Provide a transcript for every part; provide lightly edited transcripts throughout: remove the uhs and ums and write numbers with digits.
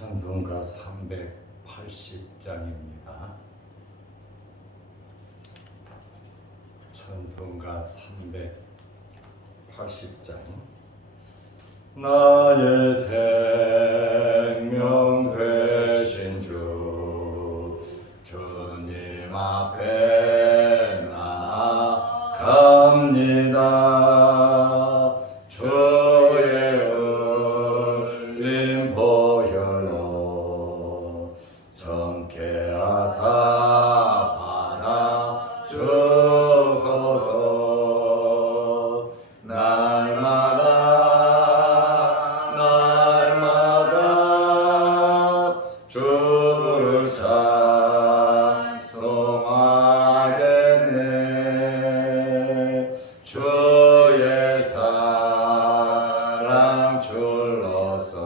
찬송가 380장입니다. 찬송가 380장. 나의 생명 되신 주님 앞에 나아갑니다. 주의 흘린 보혈로 정케 하사 받아 주소서. 날마다 주를 찬송하겠네. 주의 사랑 줄로서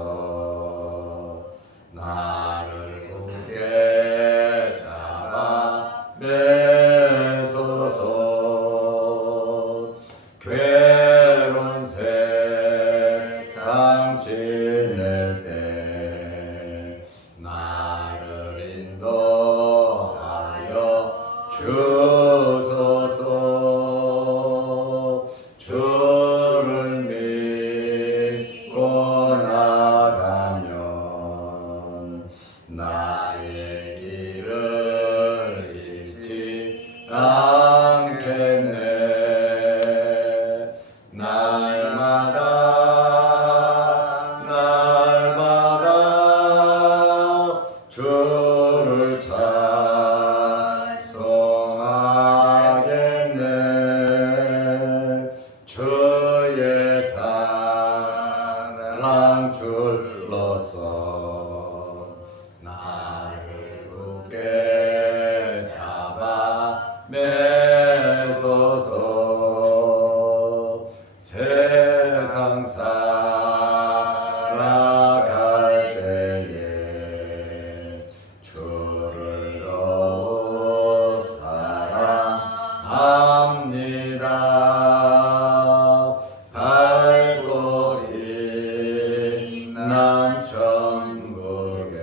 나를 굳게 잡아 매소서. 괴로운 세상 지낼 때 나를 인도하여 주소서. 주를 믿고 나가면 나의 길을 잃지 않겠네. 날마다 주를 찬송하겠네. 주의 사랑 줄로서 나를 굳게 잡아 매소서. 세상 살아갈 때에 주를 더욱 사랑합니다. 밝고 빛난 천국에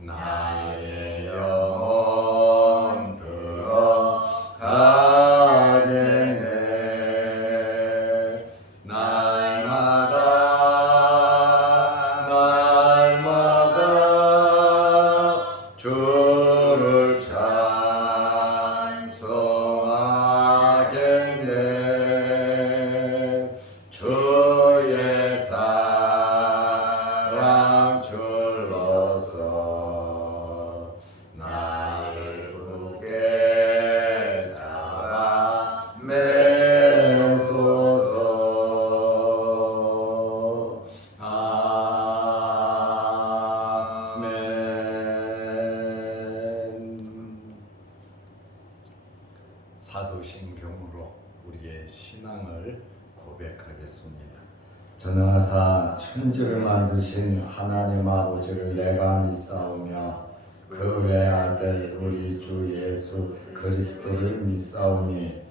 나의 영혼 들어가겠네. 날마다 주를 찬송하겠네. 주의 사랑 줄로서 나를 굳게 잡아 매소서. 아멘. 사도신경으로 우리의 신앙을 고백하겠습니다. 전능하사 천지를 만드신 하나님 아버지를 내가 믿사오며 그 외아들 우리 주 예수 그리스도를 믿사오니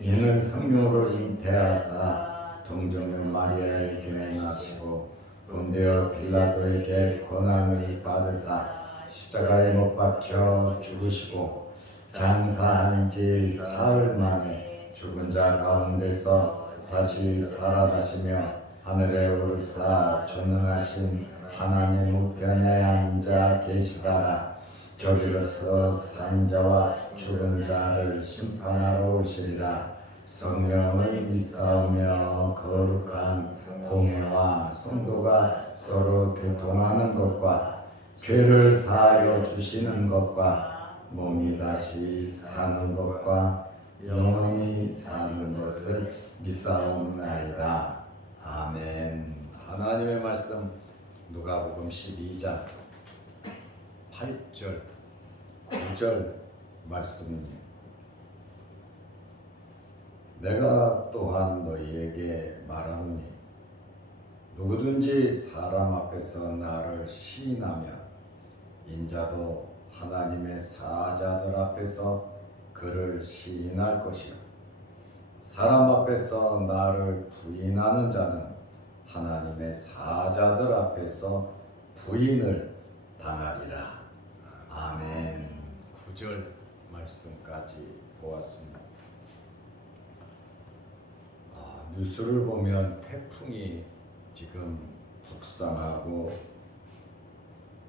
이는 성령으로 잉태하사 동정녀 마리아에게 나시고 본디오 빌라도에게 고난을 받으사 십자가에 못 박혀 죽으시고 장사한 지 사흘 만에 죽은 자 가운데서 다시 살아나시며 하늘에 오르사 전능하신 하나님 우편에 앉아 계시다가 저리로서 산 자와 죽은 자를 심판하러 오시리라. 성령을 믿사오며 거룩한 공회와 성도가 서로 교통하는 것과 죄를 사하여 주시는 것과 몸이 다시 사는 것과 영원히 사는 것을 믿사옵나이다. 아멘. 하나님의 말씀 누가복음 12장 8절 9절 말씀입니다. 내가 또한 너희에게 말하노니 누구든지 사람 앞에서 나를 시인하면 인자도 하나님의 사자들 앞에서 그를 시인할 것이요 사람 앞에서 나를 부인하는 자는 하나님의 사자들 앞에서 부인을 당하리라. 아멘. 9절 말씀까지 보았습니다. 뉴스를 보면 태풍이 지금 북상하고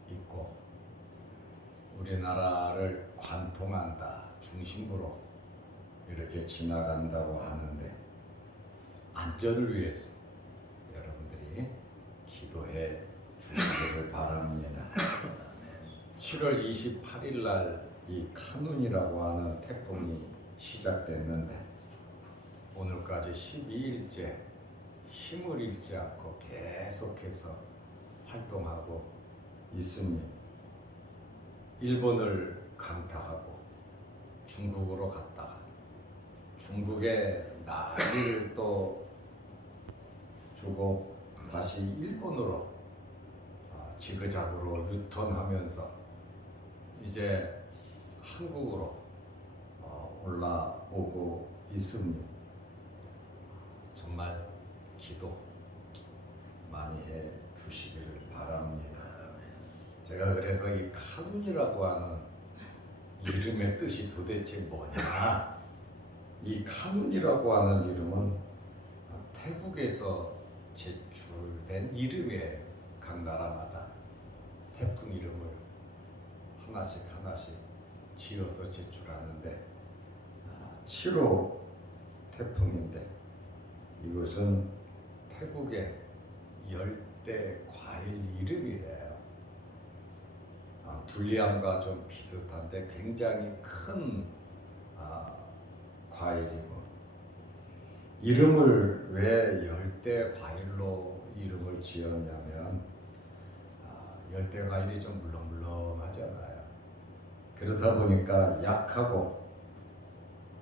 있고 우리나라를 관통한다, 중심부로 이렇게 지나간다고 하는데 안전을 위해서 여러분들이 기도해 주시기를 바랍니다. 7월 28일 날 이 카눈이라고 하는 태풍이 시작됐는데 오늘까지 12일째 힘을 잃지 않고 계속해서 활동하고 있으니 일본을 강타하고 중국으로 갔다가 중국에 난리를 또 주고 다시 일본으로 지그작으로 유턴하면서 이제 한국으로 올라오고 있습니다. 정말 기도 많이 해 주시기를 바랍니다. 제가 그래서 이 카눈이라고 하는 이름의 뜻이 도대체 뭐냐? 이 카눈이라고 하는 이름은 태국에서 제출된 이름이에요. 각 나라마다 태풍 이름을 하나씩 지어서 제출하는데 7호 태풍인데 이것은 태국의 열대 과일 이름이래요. 둘리암과 좀 비슷한데 굉장히 큰 과일이고 이름을 왜 열대 과일로 이름을 지었냐면 열대 과일이 좀 물렁물렁하잖아요. 그러다 보니까 약하고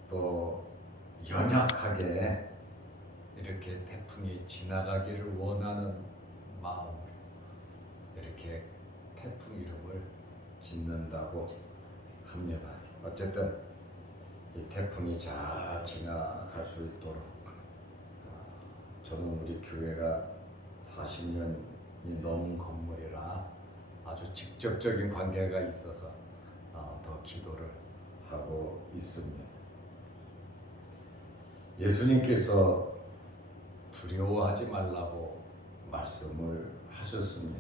또 연약하게 이렇게 태풍이 지나가기를 원하는 마음으로 이렇게 태풍 이름을 짓는다고 합니다. 어쨌든 이 태풍이 잘 지나갈 수 있도록 저는 우리 교회가 40년이 넘은 건물이라 아주 직접적인 관계가 있어서 더 기도를 하고 있습니다. 예수님께서 두려워하지 말라고 말씀을 하셨습니다.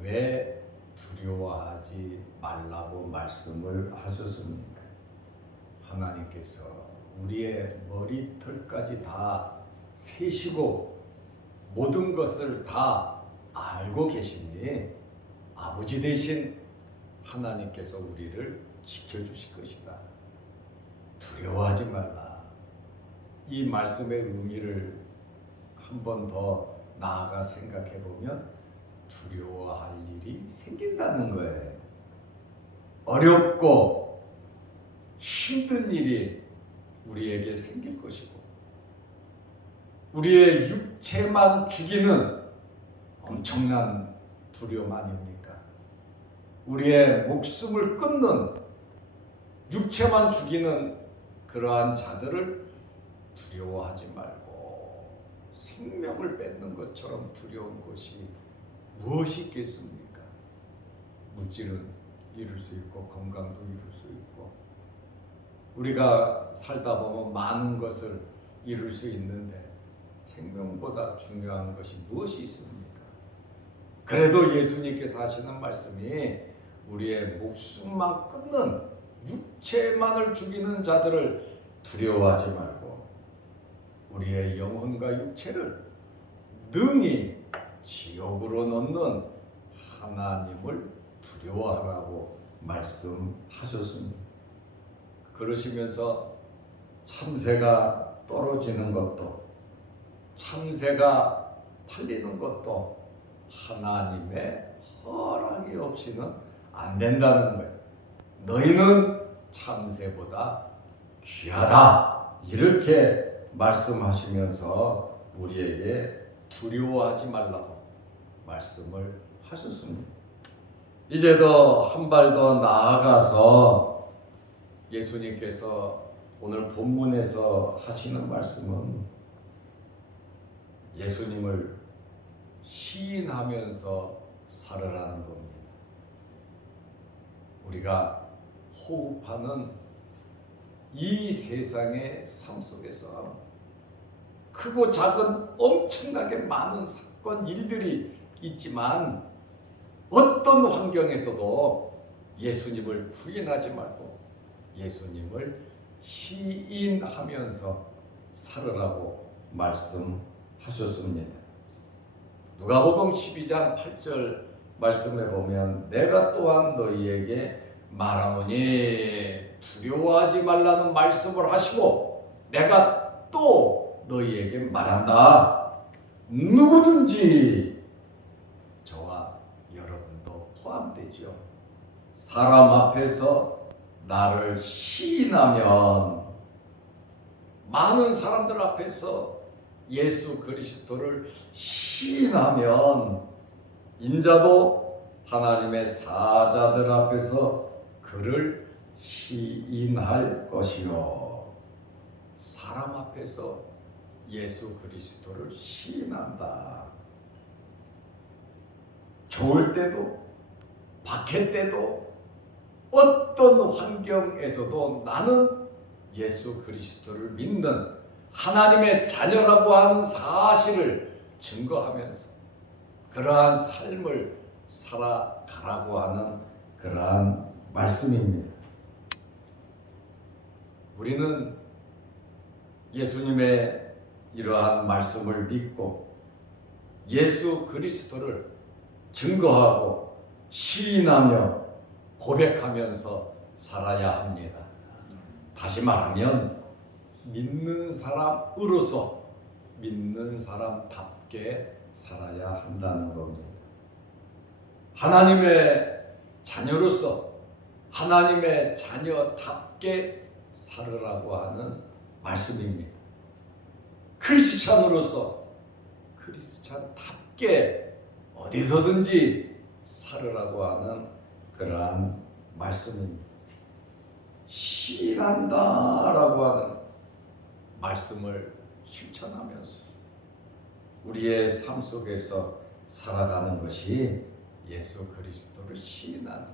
왜 두려워하지 말라고 말씀을 하셨습니까? 하나님께서 우리의 머리털까지 다 세시고 모든 것을 다 알고 계시니 아버지 되신 하나님께서 우리를 지켜주실 것이다. 두려워하지 말라. 이 말씀의 의미를 한 번 더 나아가 생각해 보면 두려워할 일이 생긴다는 거예요. 어렵고 힘든 일이 우리에게 생길 것이고 우리의 육체만 죽이는 엄청난 두려움 아닙니까? 우리의 목숨을 끊는 육체만 죽이는 그러한 자들을 두려워하지 말고 생명을 뺏는 것처럼 두려운 것이 무엇이 있겠습니까? 물질은 이룰 수 있고 건강도 이룰 수 있고 우리가 살다 보면 많은 것을 이룰 수 있는데 생명보다 중요한 것이 무엇이 있습니까? 그래도 예수님께서 하시는 말씀이 우리의 목숨만 끊는 육체만을 죽이는 자들을 두려워하지 말고 우리의 영혼과 육체를 능히 지옥으로 넣는 하나님을 두려워하라고 말씀하셨습니다. 그러시면서 참새가 떨어지는 것도 참새가 팔리는 것도 하나님의 허락이 없이는 안 된다는 거예요. 너희는 참새보다 귀하다. 이렇게 말씀하시면서 우리에게 두려워하지 말라고 말씀을 하셨습니다. 이제 더 한 발 더 나아가서 예수님께서 오늘 본문에서 하시는 말씀은 예수님을 시인하면서 살으라는 겁니다. 우리가 호흡하는 이 세상의 삶 속에서 크고 작은 엄청나게 많은 사건, 일들이 있지만 어떤 환경에서도 예수님을 부인하지 말고 예수님을 시인하면서 살으라고 말씀하셨습니다. 누가복음 12장 8절 말씀해 보면 내가 또한 너희에게 말하노니 두려워하지 말라는 말씀을 하시고 내가 또 너희에게 말한다. 누구든지 저와 여러분도 포함되죠. 사람 앞에서 나를 시인하면 많은 사람들 앞에서 예수 그리스도를 시인하면 인자도 하나님의 사자들 앞에서 그를 시인할 것이요. 사람 앞에서 예수 그리스도를 시인한다. 좋을 때도 박해 때도 어떤 환경에서도 나는 예수 그리스도를 믿는 하나님의 자녀라고 하는 사실을 증거하면서 그러한 삶을 살아가라고 하는 그러한 말씀입니다. 우리는 예수님의 이러한 말씀을 믿고 예수 그리스도를 증거하고 시인하며 고백하면서 살아야 합니다. 다시 말하면 믿는 사람으로서 믿는 사람답게 살아야 한다는 겁니다. 하나님의 자녀로서 하나님의 자녀답게 살으라고 하는 말씀입니다. 크리스찬으로서 크리스찬답게 어디서든지 살으라고 하는 그러한 말씀입니다. 시인한다라고 하는 말씀을 실천하면서 우리의 삶 속에서 살아가는 것이 예수 그리스도를 시인하는,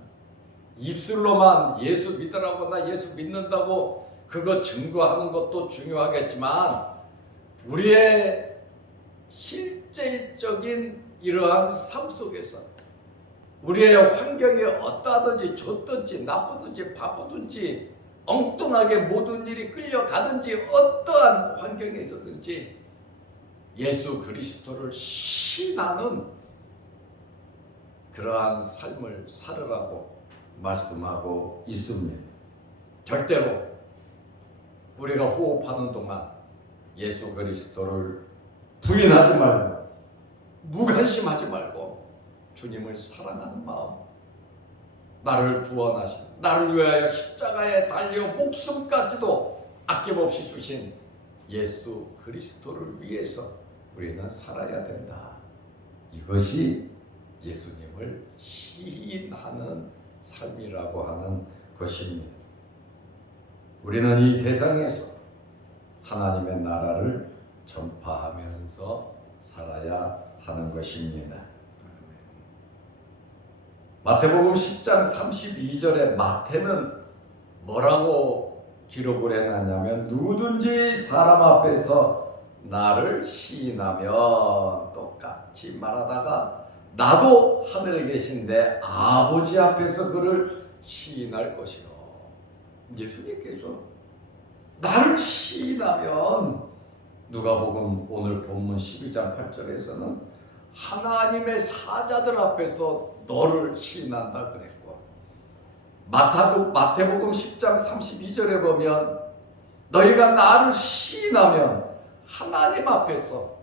입술로만 예수 믿으라고 나 예수 믿는다고 그거 증거하는 것도 중요하겠지만 우리의 실질적인 이러한 삶 속에서 우리의 환경이 어떠하든지 좋든지 나쁘든지 바쁘든지 엉뚱하게 모든 일이 끌려가든지 어떠한 환경에 있었든지 예수 그리스도를 시인하는 그러한 삶을 살으라고 말씀하고 있습니다. 절대로 우리가 호흡하는 동안 예수 그리스도를 부인하지 말고 무관심하지 말고 주님을 사랑하는 마음, 나를 구원하신, 나를 위하여 십자가에 달려 목숨까지도 아낌없이 주신 예수 그리스도를 위해서 우리는 살아야 된다. 이것이 예수님을 시인하는 삶이라고 하는 것입니다. 우리는 이 세상에서 하나님의 나라를 전파하면서 살아야 하는 것입니다. 마태복음 10장 32절에 마태는 뭐라고 기록을 해놨냐면 누구든지 사람 앞에서 나를 시인하면 똑같이 말하다가 나도 하늘에 계신 내 아버지 앞에서 그를 시인할 것이요. 예수님께서 나를 시인하면 누가복음 오늘 본문 12장 8절에서는 하나님의 사자들 앞에서 너를 시인한다 그랬고 마태복음 10장 32절에 보면 너희가 나를 시인하면 하나님 앞에서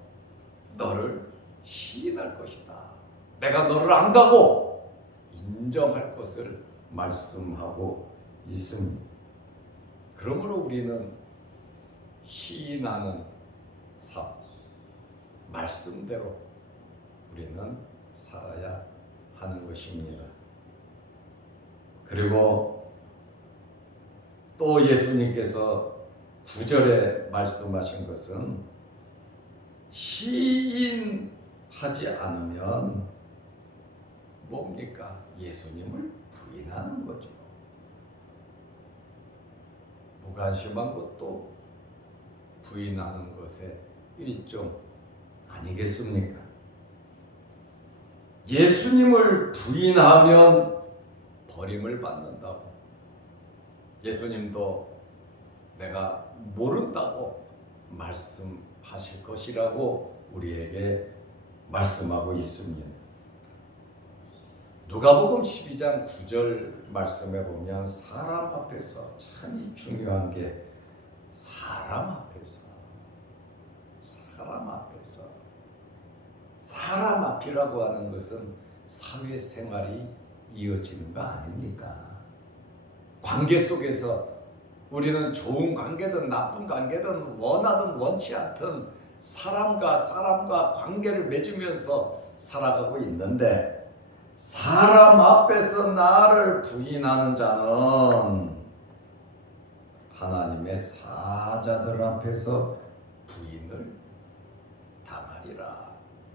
너를 시인할 것이다. 내가 너를 안다고 인정할 것을 말씀하고 있습니다. 그러므로 우리는 시인하는 삶, 말씀대로 우리는 살아야 하는 것입니다. 그리고 또 예수님께서 9절에 말씀하신 것은 시인하는 하지 않으면 뭡니까? 예수님을 부인하는 거죠. 무관심한 것도 부인하는 것의 일종 아니겠습니까? 예수님을 부인하면 버림을 받는다고. 예수님도 내가 모른다고 말씀하실 것이라고 우리에게 말씀하고 있습니다. 누가복음 12장 9절 말씀에 보면 사람 앞에서 참 중요한 게 사람 앞이라고 하는 것은 사회생활이 이어지는 거 아닙니까? 관계 속에서 우리는 좋은 관계든 나쁜 관계든 원하든 원치 않든 사람과 관계를 맺으면서 살아가고 있는데 사람 앞에서 나를 부인하는 자는 하나님의 사자들 앞에서 부인을 당하리라.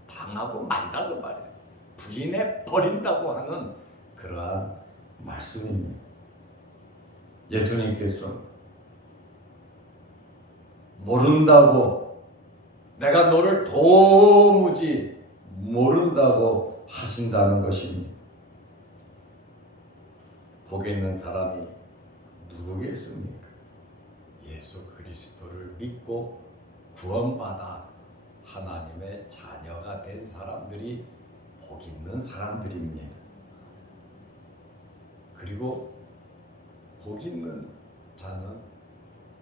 당하고 만다 그 말이에요. 부인해 버린다고 하는 그러한 말씀입니다. 예수님께서 모른다고, 내가 너를 도무지 모른다고 하신다는 것입니다. 거기 있는 사람이 누구겠습니까? 예수 그리스도를 믿고 구원받아 하나님의 자녀가 된 사람들이 복 있는 사람들입니다. 그리고 복 있는 자는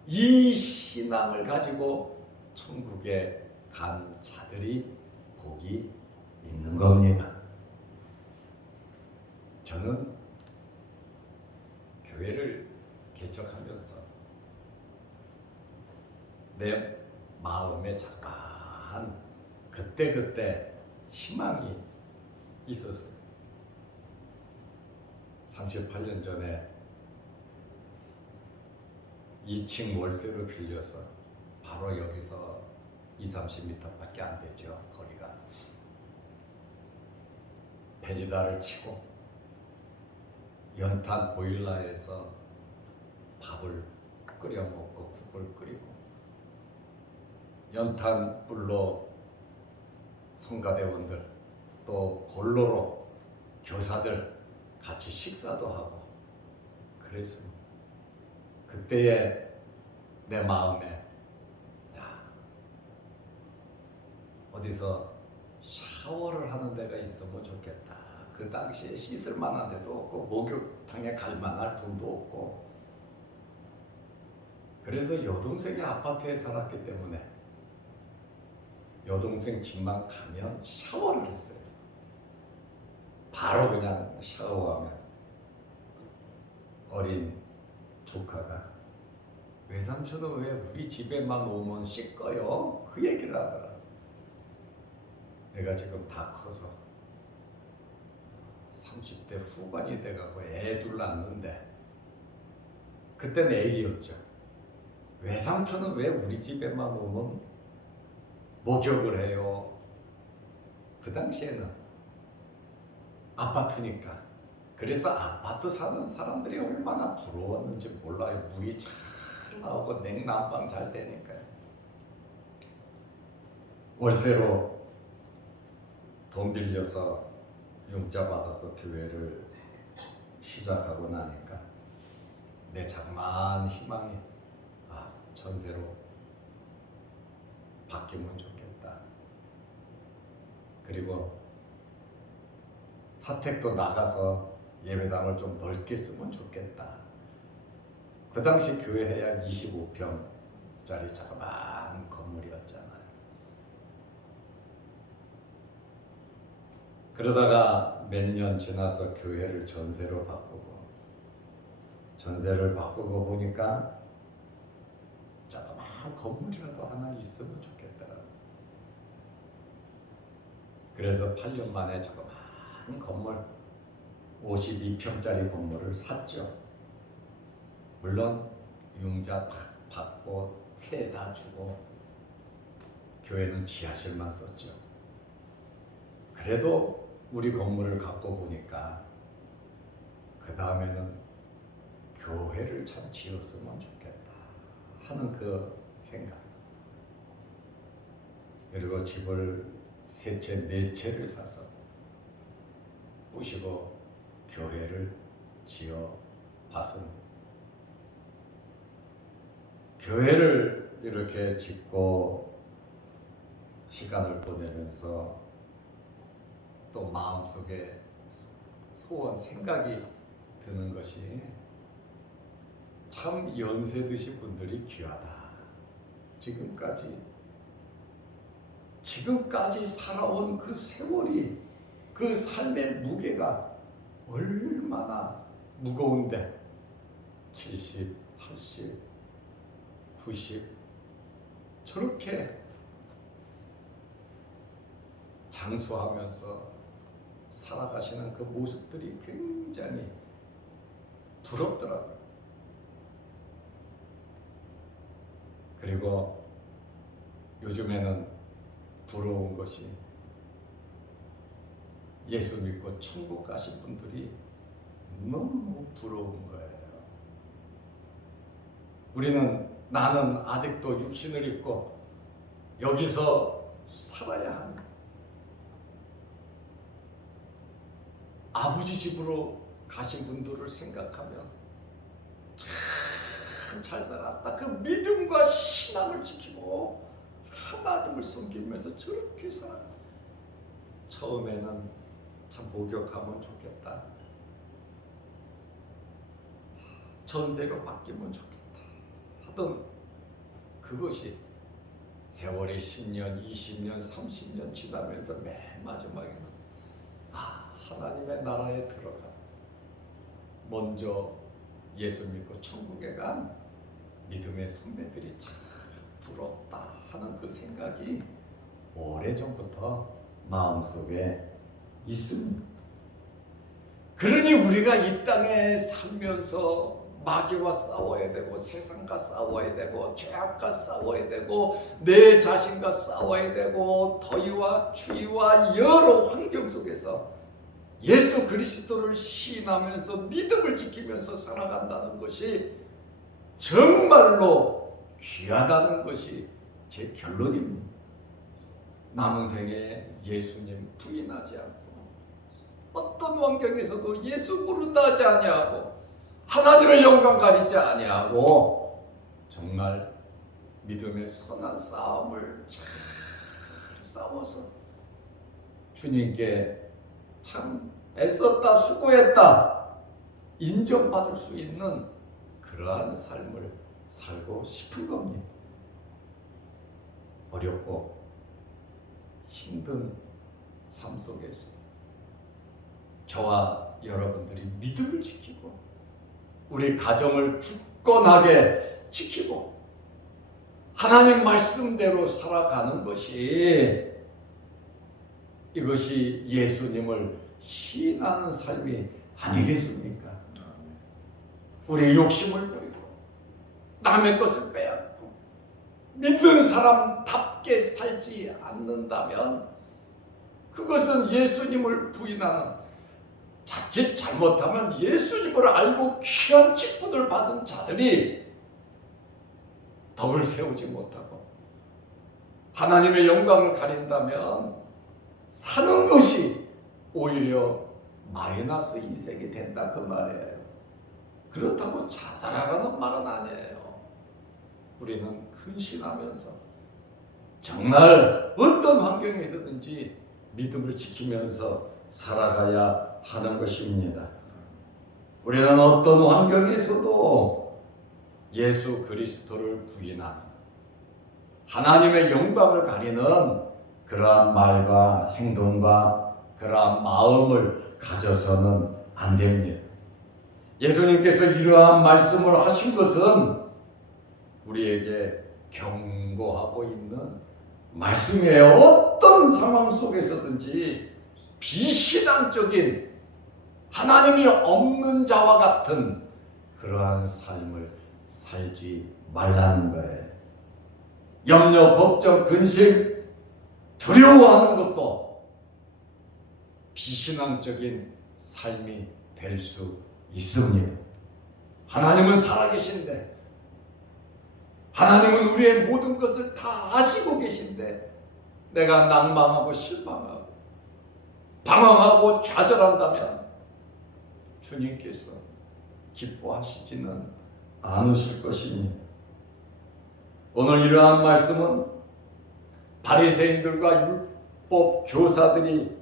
이 신앙을 가지고 천국에 간 자들이 복이 있는 겁니다. 저는 교회를 개척하면서 내 마음에 작은 그때 희망이 있었어요. 38년 전에 2층 월세로 빌려서 바로 여기서 20-30m밖에 안 되죠. 거리가. 베리다를 치고 연탄 보일러에서 밥을 끓여 먹고 국을 끓이고 연탄 불로 성가대원들 또 골로로 교사들 같이 식사도 하고 그랬습니다. 그때의 내 마음에 어디서 샤워를 하는 데가 있으면 좋겠다. 그 당시에 씻을 만한 데도 없고 목욕탕에 갈 만할 돈도 없고 그래서 여동생이 아파트에 살았기 때문에 여동생 집만 가면 샤워를 했어요. 바로 그냥 샤워하면 어린 조카가 외삼촌은 왜 우리 집에만 오면 씻어요? 그 얘기를 하더라. 내가 지금 다 커서 30대 후반이 돼가고 애 둘 낳았는데 그때는 애기였죠. 외삼촌은 왜 우리 집에만 오면 목욕을 해요? 그 당시에는 아파트니까. 그래서 아파트 사는 사람들이 얼마나 부러웠는지 몰라요. 물이 잘 나오고 냉난방 잘 되니까요. 월세로 돈 빌려서 융자 받아서 교회를 시작하고 나니까 내 자그마한 희망이 전세로 바뀌면 좋겠다. 그리고 사택도 나가서 예배당을 좀 넓게 쓰면 좋겠다. 그 당시 교회 해야 25평짜리 자그마한 건물이었잖아요. 그러다가 몇 년 지나서 교회를 전세를 바꾸고 보니까 조그마한 건물이라도 하나 있으면 좋겠다. 그래서 8년 만에 조그마한 건물 52평짜리 건물을 샀죠. 물론 융자 받고 세 다 주고 교회는 지하실만 썼죠. 그래도 우리 건물을 갖고 보니까 그 다음에는 교회를 참 지었으면 좋겠다 하는 그 생각. 그리고 집을 세 채, 네 채를 사서 부시고 교회를 지어 봤습니다. 교회를 이렇게 짓고 시간을 보내면서 또 마음속에 소원, 생각이 드는 것이 참 연세 드신 분들이 귀하다. 지금까지 살아온 그 세월이, 그 삶의 무게가 얼마나 무거운데 70, 80, 90 저렇게 장수하면서 살아가시는 그 모습들이 굉장히 부럽더라고요. 그리고 요즘에는 부러운 것이 예수 믿고 천국 가신 분들이 너무 부러운 거예요. 나는 아직도 육신을 입고 여기서 살아야 하는 아버지 집으로 가신 분들을 생각하면 참 잘 살았다. 그 믿음과 신앙을 지키고 하나님을 섬기면서 저렇게 살아. 처음에는 참 목욕하면 좋겠다. 전세로 바뀌면 좋겠다 하던 그것이 세월이 10년, 20년, 30년 지나면서 맨 마지막에는 하나님의 나라에 들어가 먼저 예수 믿고 천국에 간 믿음의 선배들이 참 부럽다 하는 그 생각이 오래전부터 마음속에 있습니다. 그러니 우리가 이 땅에 살면서 마귀와 싸워야 되고 세상과 싸워야 되고 죄악과 싸워야 되고 내 자신과 싸워야 되고 더위와 추위와 여러 환경 속에서 예수 그리스도를 시인하면서 믿음을 지키면서 살아간다는 것이 정말로 귀하다는 것이 제 결론입니다. 남은 생에 예수님 부인하지 않고 어떤 환경에서도 예수 부른다 하지 아니하고 하나님의 영광 가리지 아니하고 정말 믿음의 선한 싸움을 잘 싸워서 주님께 참 애썼다, 수고했다 인정받을 수 있는 그러한 삶을 살고 싶은 겁니다. 어렵고 힘든 삶 속에서 저와 여러분들이 믿음을 지키고 우리 가정을 굳건하게 지키고 하나님 말씀대로 살아가는 것이 이것이 예수님을 시인하는 삶이 아니겠습니까? 우리 욕심을 버리고 남의 것을 빼앗고 믿는 사람답게 살지 않는다면 그것은 예수님을 부인하는, 자칫 잘못하면 예수님을 알고 귀한 직분을 받은 자들이 덕을 세우지 못하고 하나님의 영광을 가린다면 사는 것이 오히려 마이너스 인생이 된다 그 말이에요. 그렇다고 자살하라는 말은 아니에요. 우리는 근신하면서 정말 어떤 환경에서든지 믿음을 지키면서 살아가야 하는 것입니다. 우리는 어떤 환경에서도 예수 그리스도를 부인하는 하나님의 영광을 가리는 그러한 말과 행동과 그러한 마음을 가져서는 안 됩니다. 예수님께서 이러한 말씀을 하신 것은 우리에게 경고하고 있는 말씀이에요. 어떤 상황 속에서든지 비신앙적인 하나님이 없는 자와 같은 그러한 삶을 살지 말라는 거예요. 염려, 걱정, 근심, 두려워하는 것도 비신앙적인 삶이 될 수 있습니다. 하나님은 살아계신데, 하나님은 우리의 모든 것을 다 아시고 계신데, 내가 낭망하고 실망하고 방황하고 좌절한다면 주님께서 기뻐하시지는 않으실 것입니다. 오늘 이러한 말씀은 바리새인들과 율법 교사들이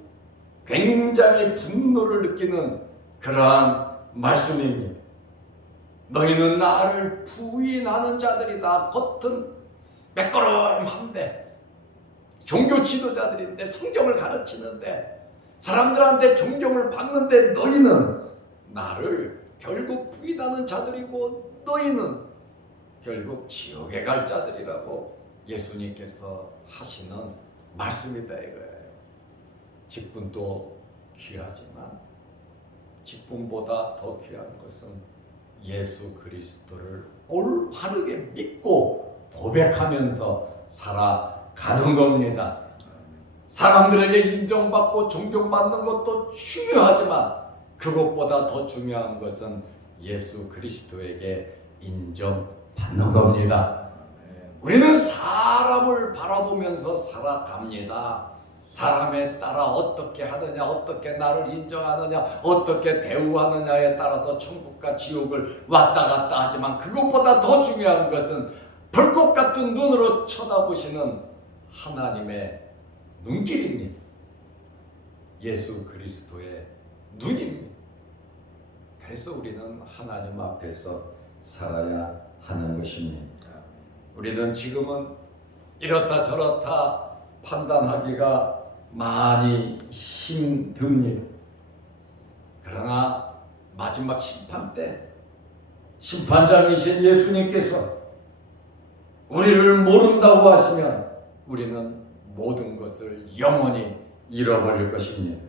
굉장히 분노를 느끼는 그러한 말씀입니다. 너희는 나를 부인하는 자들이다. 겉은 매끄럼한데, 종교 지도자들인데, 성경을 가르치는데, 사람들한테 존경을 받는데, 너희는 나를 결국 부인하는 자들이고, 너희는 결국 지옥에 갈 자들이라고 예수님께서 하시는 말씀이다 이거예요. 직분도 귀하지만 직분보다 더 귀한 것은 예수 그리스도를 올바르게 믿고 고백하면서 살아가는 겁니다. 사람들에게 인정받고 존경받는 것도 중요하지만 그것보다 더 중요한 것은 예수 그리스도에게 인정받는 겁니다. 우리는 사람을 바라보면서 살아갑니다. 사람에 따라 어떻게 하느냐, 어떻게 나를 인정하느냐, 어떻게 대우하느냐에 따라서 천국과 지옥을 왔다 갔다 하지만 그것보다 더 중요한 것은 불꽃 같은 눈으로 쳐다보시는 하나님의 눈길입니다. 예수 그리스도의 눈입니다. 그래서 우리는 하나님 앞에서 살아야 하는 것입니다. 우리는 지금은 이렇다 저렇다 판단하기가 많이 힘듭니다. 그러나 마지막 심판 때 심판장이신 예수님께서 우리를 모른다고 하시면 우리는 모든 것을 영원히 잃어버릴 것입니다.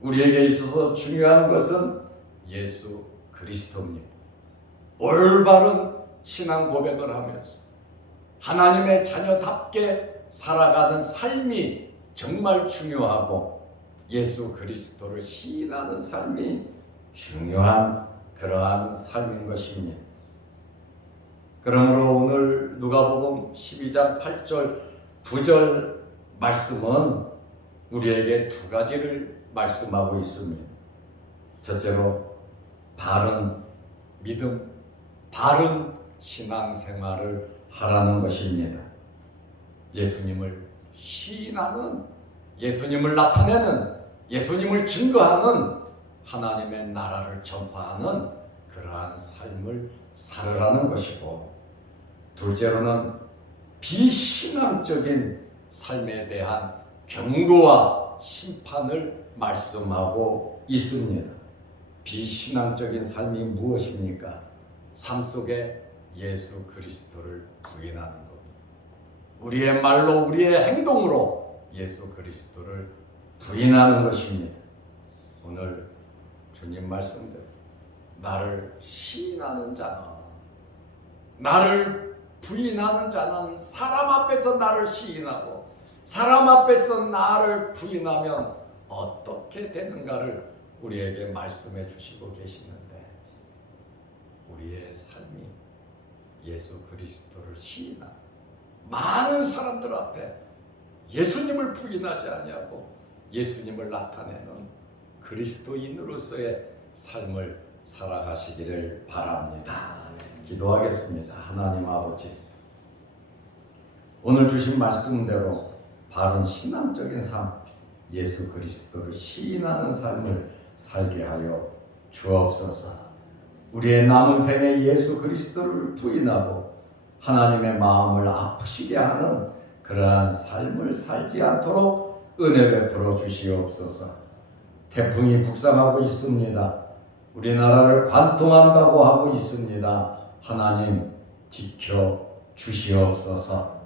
우리에게 있어서 중요한 것은 예수 그리스도입니다. 올바른 신앙 고백을 하면서 하나님의 자녀답게 살아가는 삶이 정말 중요하고 예수 그리스도를 시인하는 삶이 중요한 그러한 삶인 것입니다. 그러므로 오늘 누가복음 12장 8절 9절 말씀은 우리에게 두 가지를 말씀하고 있습니다. 첫째로 바른 믿음, 바른 신앙생활을 하라는 것입니다. 예수님을 시인하는, 예수님을 나타내는, 예수님을 증거하는 하나님의 나라를 전파하는 그러한 삶을 살으라는 것이고, 둘째로는 비신앙적인 삶에 대한 경고와 심판을 말씀하고 있습니다. 비신앙적인 삶이 무엇입니까? 삶 속에 예수 그리스도를 부인하는 겁니다. 우리의 말로, 우리의 행동으로 예수 그리스도를 부인하는 것입니다. 오늘 주님 말씀대로 나를 시인하는 자는, 나를 부인하는 자는 사람 앞에서 나를 시인하고 사람 앞에서 나를 부인하면 어떻게 되는가를 우리에게 말씀해 주시고 계시는데, 우리의 삶이 예수 그리스도를 시인하는 많은 사람들 앞에 예수님을 부인하지 아니하고 예수님을 나타내는 그리스도인으로서의 삶을 살아가시기를 바랍니다. 기도하겠습니다. 하나님 아버지, 오늘 주신 말씀대로 바른 신앙적인 삶, 예수 그리스도를 시인하는 삶을 살게 하여 주옵소서. 우리의 남은 생에 예수 그리스도를 부인하고 하나님의 마음을 아프시게 하는 그러한 삶을 살지 않도록 은혜 베풀어 주시옵소서. 태풍이 북상하고 있습니다. 우리나라를 관통한다고 하고 있습니다. 하나님 지켜 주시옵소서.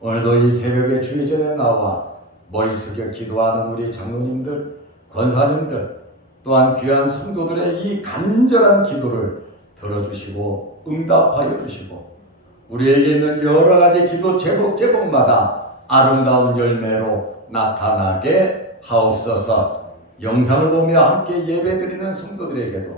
오늘도 이 새벽에 주의 전에 나와 머리 숙여 기도하는 우리 장로님들, 권사님들, 또한 귀한 성도들의 이 간절한 기도를 들어주시고 응답하여 주시고 우리에게 있는 여러 가지 기도 제목마다 아름다운 열매로 나타나게 하옵소서. 영상을 보며 함께 예배드리는 성도들에게도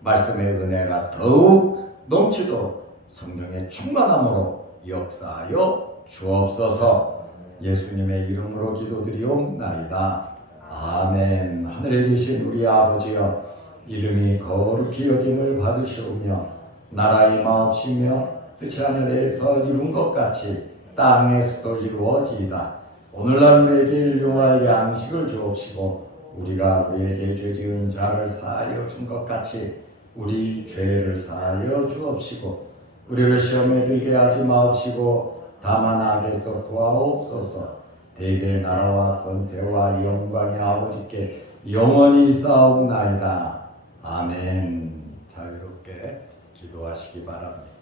말씀의 은혜가 더욱 넘치도록 성령의 충만함으로 역사하여 주옵소서. 예수님의 이름으로 기도드리옵나이다. 아멘. 하늘에 계신 우리 아버지여, 이름이 거룩히 여김을 받으시오며 나라 임하옵시며 뜻이 하늘에서 이룬 것 같이 땅에서도 이루어지이다. 오늘날 우리에게 일용할 양식을 주옵시고 우리가 우리에게 죄 지은 자를 사하여 준 것 같이 우리 죄를 사하여 주옵시고 우리를 시험에 들게 하지 마옵시고 다만 악에서 구하옵소서. 대개 나라와 권세와 영광의 아버지께 영원히 있사옵나이다. 아멘. 자유롭게 기도하시기 바랍니다.